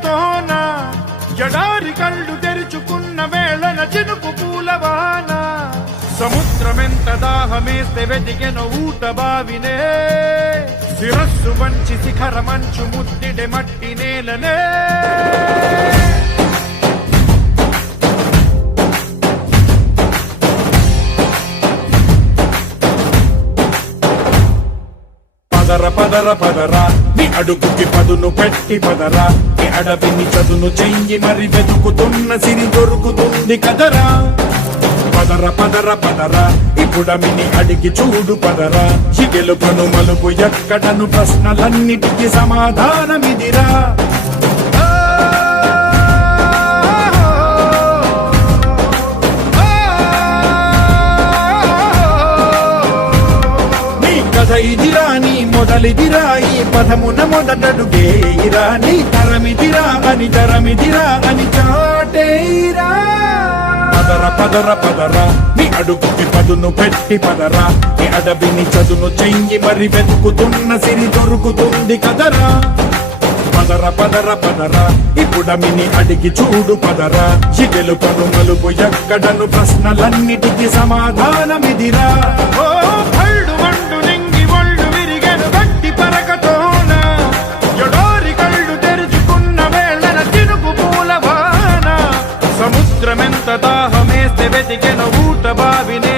పరకతోన జడారి కళ్ళు తెరుచుకున్న వేళన చినుకు పూలవాన సముద్రమెంత దాహమేస్తే వెతికెన ఊట బావినే శిరస్సు వంచి శిఖర మంచు ముద్దిడే మట్టి నేలనే పదర పదర పదరా నీ అడుగుకి పదును పెట్టి పదరా నీ అడవిని చదును చెయ్యి మరి వెతుకుతున్న సిరి దొరుకుతుంది కదరా పదర పదర పదరా ఇప్పుడమిని అడిగి చూడు పదరా గెలుపను మలుపు ఎక్కడను ప్రశ్నలన్నిటికీ సమాధానమిదిరా ఇదిరా నీ మొదలిదిరా ఈ పదమున మొదటడుగేయిరా నీ తరమిదిరా అని చాటేరా పదర పదర పదరా నీ అడుగుకి పదును పెట్టి పదరా నీ అడవిని చదును చెయ్యి మరి వెతుకుతున్న సిరి దొరుకుతుంది కదరా పదర పదర పదరా ఇప్పుడమిని అడిగి చూడు పదరా గెలుపను మలుపు ఎక్కడను ప్రశ్నలన్నిటికీ సమాధానమిదిరా సముద్రమెంత దాహమేస్తే వెతికెన ఊట బావినే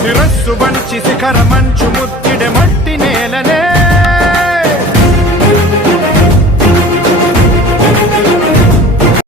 శిరస్సు వంచి శిఖర మంచు ముద్దిడే మట్టి